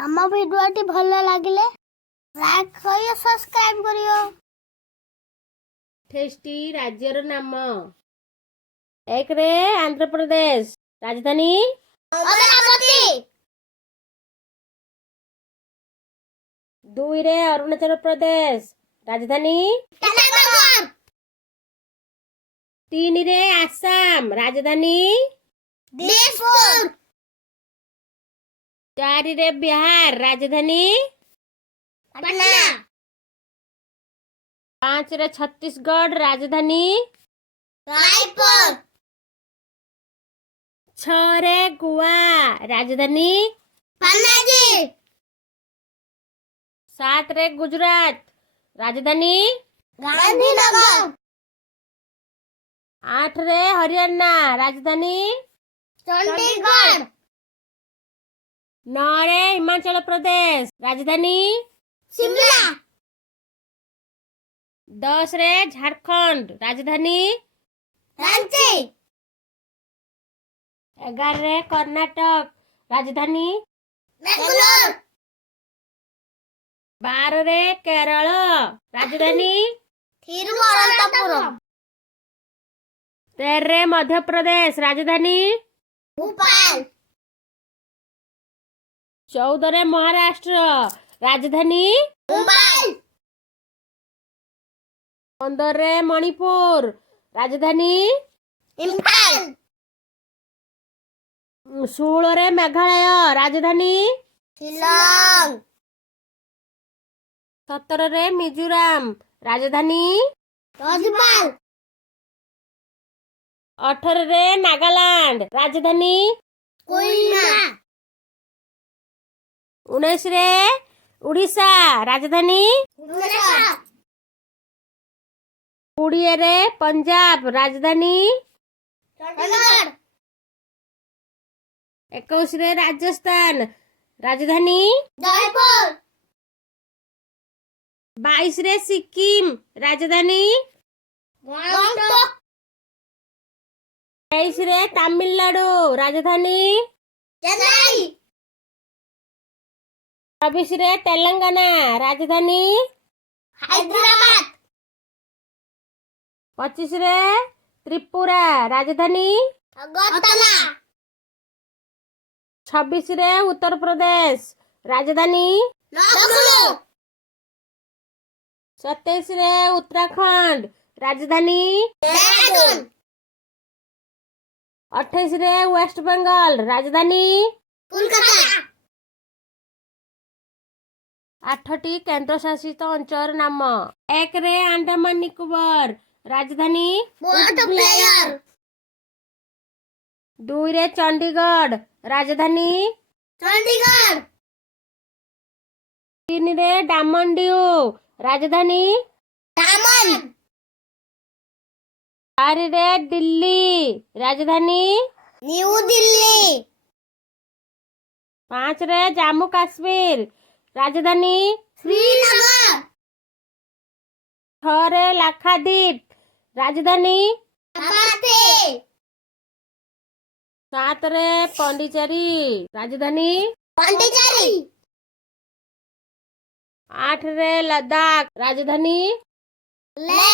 आम भिडियोटी भल लगे लाइक करियो सब्सक्राइब करियो। टेस्टी राज्यर नाम एक रे आंध्र प्रदेश राजधानी अमरावती। दुई रे अरुणाचल प्रदेश राजधानी ईटानगर। तीन रे आसाम राजधानी दिसपुर। चार रे बिहार राजधानी पटना। 5 रे छत्तीसगढ़ राजधानी रायपुर। 6 रे गोवा राजधानी पणजी। 7 रे गुजरात राजधानी गांधीनगर। 8 रे हरियाणा राजधानी चंडीगढ़। 9 रे हिमाचल प्रदेश राजधानी शिमला। 10 रे झारखंड राजधानी रांची। 11 रे कर्नाटक राजधानी बेंगलुरु। 12 रे केरल राजधानी तिरुवनंतपुरम। 13 रे मध्य प्रदेश राजधानी भोपाल। 14 रे महाराष्ट्र राजधानी मुंबई। 15 रे मणिपुर राजधानी इम्फाल। 16 रे मेघालय राजधानी शिलांग। 17 रे मिजोरम राजधानी राज्यपाल। 18 रे नागालैंड राजधानी कोयना। 19 रे उड़ीसा राजधानी 20 रे पंजाब राजधानी चंडीगढ़। 21 रे राजस्थान राजधानी जयपुर। 22 रे सिक्किम राजधानी गंगटोक। 23 रे तमिलनाडु राजधानी चेन्नई। 24 रे तेलंगाना राजधानी हैदराबाद। 25 रे त्रिपुरा राजधानी अगरतला। 26 रे उत्तर प्रदेश राजधानी लखनऊ। 27 रे उत्तराखंड राजधानी देहरादून। 28 रे वेस्ट बंगाल राजधानी कोलकाता। 8टी केन्द्रशासित अंचल नाम 1 रे अंडमान निकोबार राजधानी पोर्ट ब्लेयर। 2 रे चंडीगढ़ राजधानी चंडीगढ़। 3 रे डामन डिउ राजधानी दामन। 4 रे दिल्ली राजधानी न्यू दिल्ली। 5 रे जम्मू काश्मीर राजधानी श्रीनगर। 6 रे लाक्षाद्वीप राजधानी नमस्ते। 7 रे पौंडीचेरी राजधानी पांडिचेरी। 8 रे लद्दाख राजधानी ले।